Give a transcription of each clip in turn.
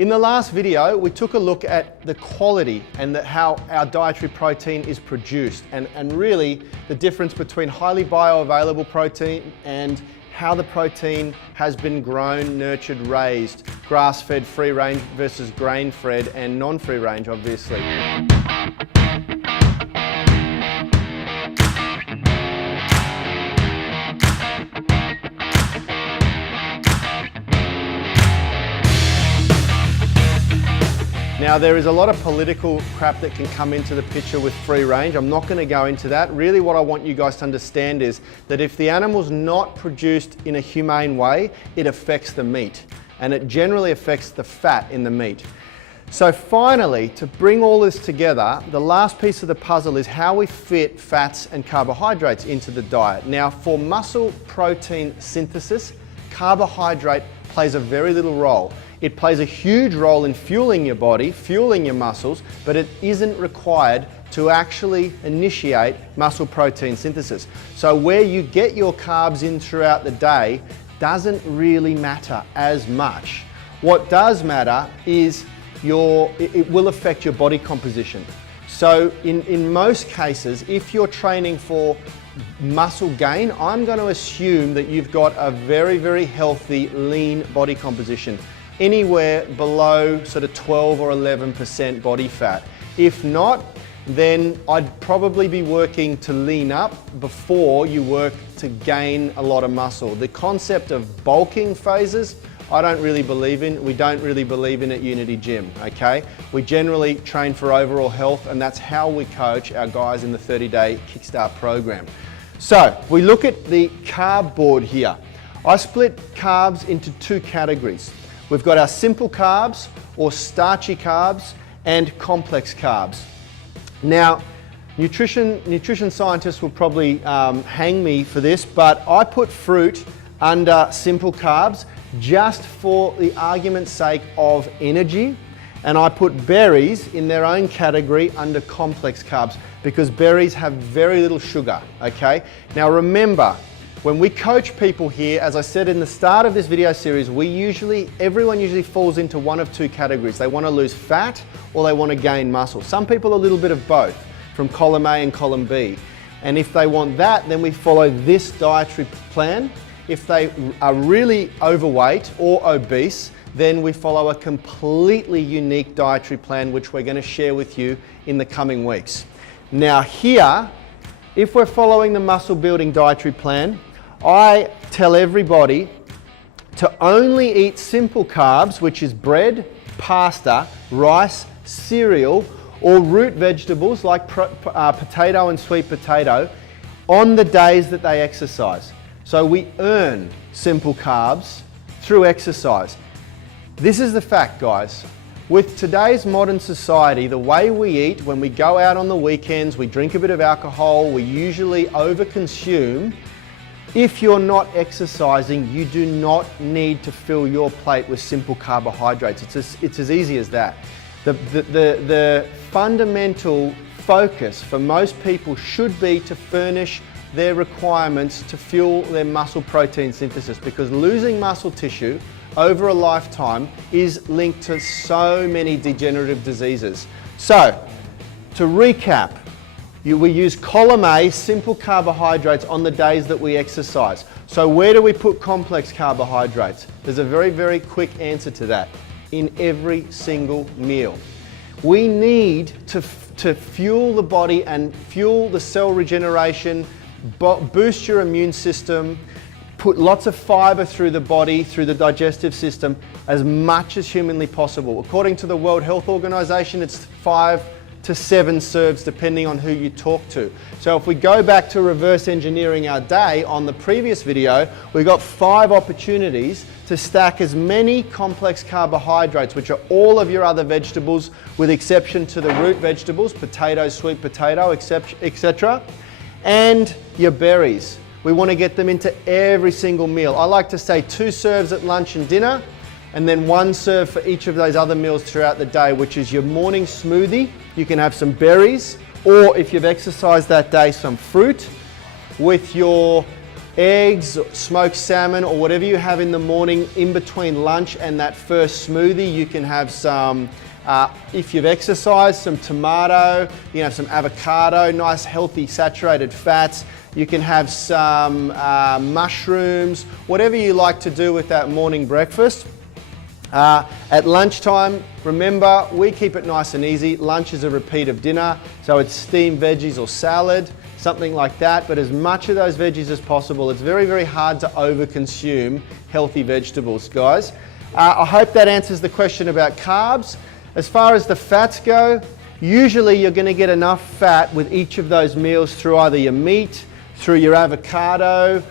In the last video, we took a look at the quality and how our dietary protein is produced and really the difference between highly bioavailable protein and how the protein has been grown, nurtured, raised, grass-fed, free range versus grain-fed and non-free range, obviously. Now there is a lot of political crap that can come into the picture with free range. I'm not going to go into that. Really what I want you guys to understand is that if the animal's not produced in a humane way, it affects the meat and it generally affects the fat in the meat. So finally, to bring all this together, the last piece of the puzzle is how we fit fats and carbohydrates into the diet. Now for muscle protein synthesis, carbohydrate plays a very little role. It plays a huge role in fueling your body, fueling your muscles, but it isn't required to actually initiate muscle protein synthesis. So where you get your carbs in throughout the day doesn't really matter as much. What does matter is it will affect your body composition. So in most cases, if you're training for muscle gain, I'm going to assume that you've got a very, very healthy, lean body composition. Anywhere below sort of 12 or 11% body fat. If not, then I'd probably be working to lean up before you work to gain a lot of muscle. The concept of bulking phases, I don't really believe in. We don't really believe in at Unity Gym, okay? We generally train for overall health and that's how we coach our guys in the 30-day Kickstart program. So we look at the carb board here. I split carbs into two categories. We've got our simple carbs or starchy carbs and complex carbs. Now, nutrition scientists will probably hang me for this, but I put fruit under simple carbs just for the argument's sake of energy, and I put berries in their own category under complex carbs because berries have very little sugar, okay? Now remember, when we coach people here, as I said in the start of this video series, everyone usually falls into one of two categories. They want to lose fat or they want to gain muscle. Some people a little bit of both, from column A and column B. And if they want that, then we follow this dietary plan. If they are really overweight or obese, then we follow a completely unique dietary plan, which we're going to share with you in the coming weeks. Now here, if we're following the muscle building dietary plan, I tell everybody to only eat simple carbs, which is bread, pasta, rice, cereal, or root vegetables like potato and sweet potato on the days that they exercise. So we earn simple carbs through exercise. This is the fact, guys. With today's modern society, the way we eat, when we go out on the weekends, we drink a bit of alcohol, we usually overconsume. If you're not exercising, you do not need to fill your plate with simple carbohydrates. It's as easy as that. The fundamental focus for most people should be to furnish their requirements to fuel their muscle protein synthesis, because losing muscle tissue over a lifetime is linked to so many degenerative diseases. So, to recap, we use column A, simple carbohydrates, on the days that we exercise. So where do we put complex carbohydrates? There's a very, very quick answer to that. In every single meal. We need to fuel the body and fuel the cell regeneration, boost your immune system, put lots of fiber through the body, through the digestive system, as much as humanly possible. According to the World Health Organization, it's 5 to 7 serves depending on who you talk to. So if we go back to reverse engineering our day on the previous video, we've got 5 opportunities to stack as many complex carbohydrates, which are all of your other vegetables with exception to the root vegetables, potatoes, sweet potato, etc. And your berries. We want to get them into every single meal. I like to say 2 serves at lunch and dinner, and then 1 serve for each of those other meals throughout the day, which is your morning smoothie. You can have some berries, or if you've exercised that day, some fruit with your eggs, smoked salmon, or whatever you have in the morning in between lunch and that first smoothie. You can have some, if you've exercised, some tomato, you can have some avocado, nice healthy saturated fats. You can have some mushrooms, whatever you like to do with that morning breakfast. At lunchtime, remember, we keep it nice and easy. Lunch is a repeat of dinner, so it's steamed veggies or salad, something like that, but as much of those veggies as possible. It's very, very hard to overconsume healthy vegetables, guys. I hope that answers the question about carbs. As far as the fats go, usually you're going to get enough fat with each of those meals through either your meat, through your avocado.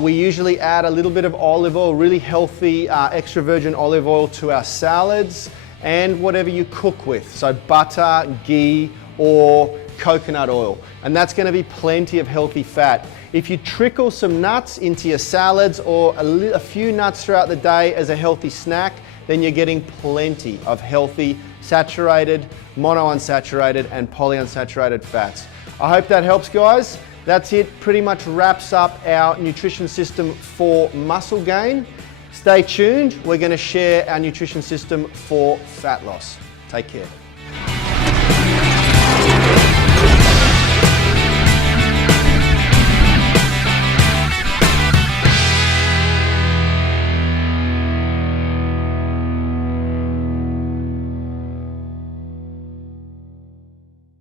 We usually add a little bit of olive oil, really healthy extra virgin olive oil to our salads, and whatever you cook with, so butter, ghee, or coconut oil, and that's going to be plenty of healthy fat. If you trickle some nuts into your salads or a few nuts throughout the day as a healthy snack, then you're getting plenty of healthy saturated, monounsaturated, and polyunsaturated fats. I hope that helps, guys. That's it, pretty much wraps up our nutrition system for muscle gain. Stay tuned, we're going to share our nutrition system for fat loss. Take care.